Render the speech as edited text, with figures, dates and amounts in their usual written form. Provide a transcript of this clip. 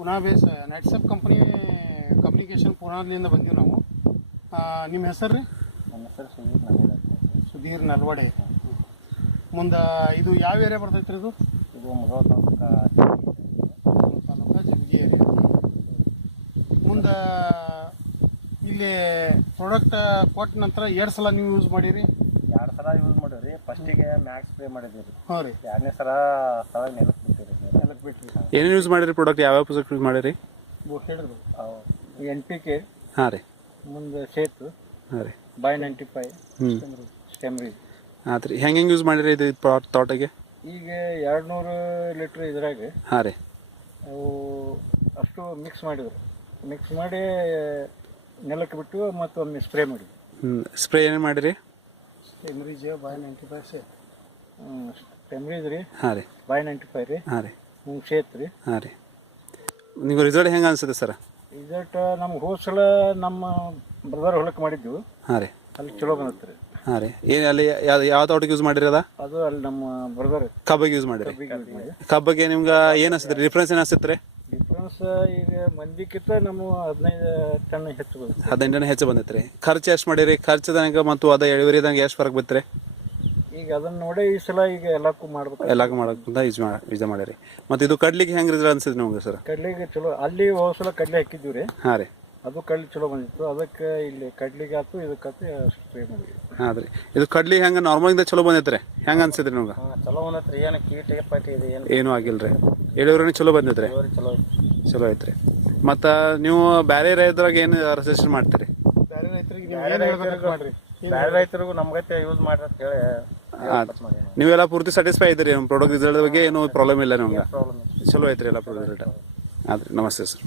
ಪುನಾ base ನೆಟ್ಸಪ್ communication ಪುನಾದಿಂದ ಬಂದೀವಿ ನಾವು. ನಿಮ್ಮ ಹೆಸರು ರೀ? ನನ್ನ ಹೆಸರು ಸುಧೀರ್ ನಲ್ವಡೆ. ಸುಧೀರ್ ನಲ್ವಡೆ. ಮುಂದೆ ಇದು ಯಾವ ಏರಿಯಾ ಬರ್ತೈತೆ ರೀ? ಇದು ಮುಧೋಳ ತಾಲೂಕು ಜಮಗಿ ಏರಿಯಾ. ಮುಂದೆ ಇಲ್ಲಿ ಪ್ರಾಡಕ್ಟ್ ಕೊಟ್ಟ ನಂತರ 2 ಸಲ ನೀವು ಯೂಸ್ ಮಾಡಿರಿ? 2 ಸಲ ಯೂಸ್ ಮಾಡಿರಿ. ಫಸ್ಟಿಗೆ ಮ್ಯಾಕ್ಸ್ ಸ್ಪ್ರೇ ಮಾಡಿದ್ವಿ ರೀ. ಹಾಂ ರೀ. 2ನೇ ಸಲ ನೆಲಕ್ಕೆ ಬಿಟ್ಟಿರಿ. ನೆಲಕ್ಕೆ ಬಿಟ್ರಿ. ಏನೇನು ಯೂಸ್ ಮಾಡಿರಿ ಪ್ರಾಡಕ್ಟ್? ಯಾವ್ಯಾವ ಪ್ರಾಡಕ್ಟ್ ಯೂಸ್ ಮಾಡಿರಿ? ಹೇಳಿದ್ರು NPK. ಹಾಂ ರೀ. ಮುಂದೆ ಸೇತು. ಹಾಂ ರೀ. ಬೈ 95 ಸ್ಟೆಮ್ರಿ. ಆಯ್ತು ರೀ. ಹೆಂಗೆ ಯೂಸ್ ಮಾಡಿರಿ ಇದು ತೋಟಗೆ? ಈಗ 200 ಲೀಟ್ರ್ ಇದ್ರಾಗ ಹಾಂ ರೀ. ಅವು ಅಷ್ಟು ಮಿಕ್ಸ್ ಮಾಡಿದ್ರು. ಮಿಕ್ಸ್ ಮಾಡಿ ನೆಲಕ್ಕೆ ಬಿಟ್ಟು ಮತ್ತೊಮ್ಮೆ ಸ್ಪ್ರೇ ಮಾಡಿದ್ವಿ. ಸ್ಪ್ರೇ ಏನೇನು ಮಾಡಿರಿ? ಸ್ಟೆಮ್ರೀಜ್ ಬೈ 95 ಸ್ಟೆಮ್ರೀಜ್ ರೀ. ಹಾಂ ರೀ. ಬೈ 95 ರೀ. ಹಾಂ ರೀ. ಸೇತ್ ರೀ. ಹಾಂ ರೀ. ನಿಮ್ಗೆ ರಿಸಲ್ಟ್ ಹೆಂಗೆ ಅನ್ಸುತ್ತೆ ಸರ್? ರಿಸಲ್ಟ್ ನಮ್ಗೆ ಹೋದ ಸಲ ನಮ್ಮ ಬ್ರದರ್ ಹೊಲಕ್ಕೆ ಮಾಡಿದ್ವು. ಹಾಂ ರೀ. ಅಲ್ಲಿ ಚಲೋ ಬಂದತ್ತೆ ರೀ. ಹಾಂ ರೀ. ಏನು ಅಲ್ಲಿ ಯಾವ ತೋಟಕ್ಕೆ ಯೂಸ್ ಮಾಡಿರಿ ಅದ? ಅದು ಅಲ್ಲಿ ನಮ್ಮ ಬ್ರದರ್ ಕಬ್ಬಿಗೆ ಯೂಸ್ ಮಾಡಿರಿ. ಕಬ್ಬಿಗೆ ನಿಮ್ಗೆ ಏನು ಅನಿಸುತ್ತೆ ರೀ? ಡಿಫ್ರೆನ್ಸ್ ಏನು ಅನಿಸುತ್ತೆ ರೀ? ಡಿಫ್ರೆನ್ಸ್ ಈಗ ಮಂದಿಕ್ಕಿಂತ ನಮ್ಮ 15 ಟನ್ ಹೆಚ್ಚು ಬಂದಿದೆ. 15 ಟನ್ ಹೆಚ್ಚು ಬಂದೈತೆ ರೀ. ಖರ್ಚು ಎಷ್ಟು ಮಾಡಿರಿ? ಖರ್ಚುದಂಗೆ ಮತ್ತು ಅದ ಇಳುವರಿದಂಗೆ ಎಷ್ಟು ಫರಕ್ ಬಿತ್ತು ರೀ? ಈಗ ಅದನ್ನ ನೋಡಿ ಈ ಸಲ ಈಗ ಎಲ್ಲಕ್ಕೂ ಮಾಡ್ಬೇಕು. ಎಲ್ಲಕ್ಕೂ ಮಾಡೋಕ್ಕಂತ ಯೂಸ್ ಮಾಡಿರಿ. ಮತ್ತು ಇದು ಕಡ್ಲಿಗೆ ಹೆಂಗೆ ರಿಸಲ್ಟ್ ಅನ್ಸಿದ್ರಿ ನಿಮ್ಗೆ ಸರ್? ಕಡ್ಲಿಗೆ ಚಲೋ. ಅಲ್ಲಿ ಹೋದ ಸಲ ಕಡ್ಲಿ ಹಾಕಿದ್ವಿ ರೀ. ಹಾಂ ರೀ. ಅದು ಕಡ್ಲಿ ಚಲೋ ಬಂದಿತ್ತು. ಅದಕ್ಕೆ ಇಲ್ಲಿ ಕಡ್ಲಿಗೆ ಆಯ್ತು ಇದಕ್ಕಾಯ್ತು ಸ್ಪ್ರೇ ಮಾಡಿದ್ವಿ. ಹಾಂ ರೀ. ಇದು ಕಡ್ಲಿಗೆ ಹೆಂಗೆ ನಾರ್ಮಲಿಂದ ಚಲೋ ಬಂದೈತೆ ರೀ? ಹೆಂಗೆ ಅನ್ಸಿದ್ರಿ ನಿಮ್ಗೆ? ಚಲೋ ಬಂದೈತೆ ರೀ. ಏನು ಕೀಟ ಪಾಟಿ ಇದೆ ಏನೂ ಆಗಿಲ್ಲ ರೀ. ಇಳುವರಿನೂ ಚಲೋ ಬಂದೈತೆ ರೀ. ಚಲೋ ಚಲೋ ಐತೆ ರೀ. ಮತ್ತು ನೀವು ಬೇರೆ ರೈತರಾಗ ಏನು ಸಜೆಷನ್ ಮಾಡ್ತೀರಿ? ಬೇರೆ ರೈತರಿಗೂ ನಮ್ಗತ್ತೆ ಯೂಸ್ ಮಾಡ್ರಿ ಅಂತ ಹೇಳಿ ನೀವೆಲ್ಲ ಪೂರ್ತಿ ಸ್ಯಾಟಿಸ್ಫೈ ಇದ್ದೀರಿ ನಮ್ಮ ಪ್ರಾಡಕ್ಟ್ ರಿಸಲ್ಟ್ ಬಗ್ಗೆ? ಏನೂ ಪ್ರಾಬ್ಲಮ್ ಇಲ್ಲ ನಿಮ್ಗೆ? ಚಲೋ ಐತ್ರಿ ಎಲ್ಲ ಪ್ರಾಡಕ್ಟ್ ರಿಸಲ್ಟ್? ಆದ್ರೆ ನಮಸ್ತೆ ಸರ್.